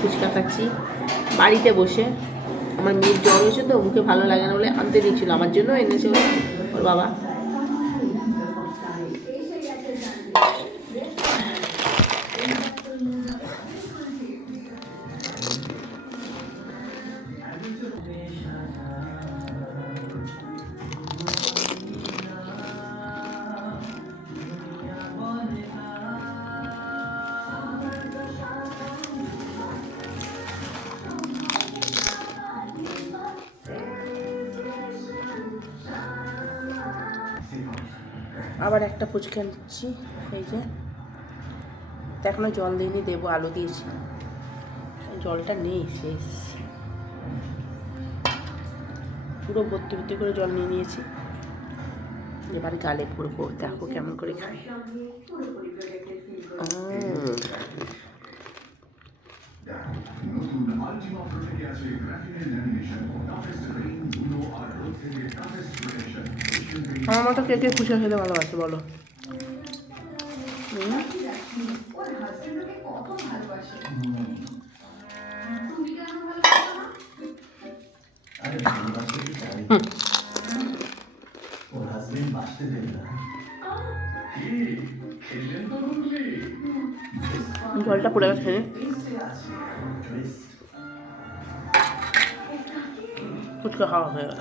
ফুচকা খাচ্ছি বাড়িতে বসে। আমার মেয়ের জ্বর হয়েছে তো, মুখে ভালো লাগে না বলে আনতে দিচ্ছিল, আমার জন্য এনেছে ওর বাবা। আবার একটা ফুচকা নিচ্ছি, এই যে এখনো জল দিইনি, দেবো, আলু দিয়েছি, জলটা নেই, শেষ। পুরো ভর্তি ভর্তি করে জল নিয়ে নিয়েছি, এবার গালে পড়বো, দেখো কেমন করে খাই। আমার মতো কে কে খুশি খেতে ভালোবাসে বলো? জলটা পড়ে গেছে, ফুচকা খাওয়া হয়ে গেল।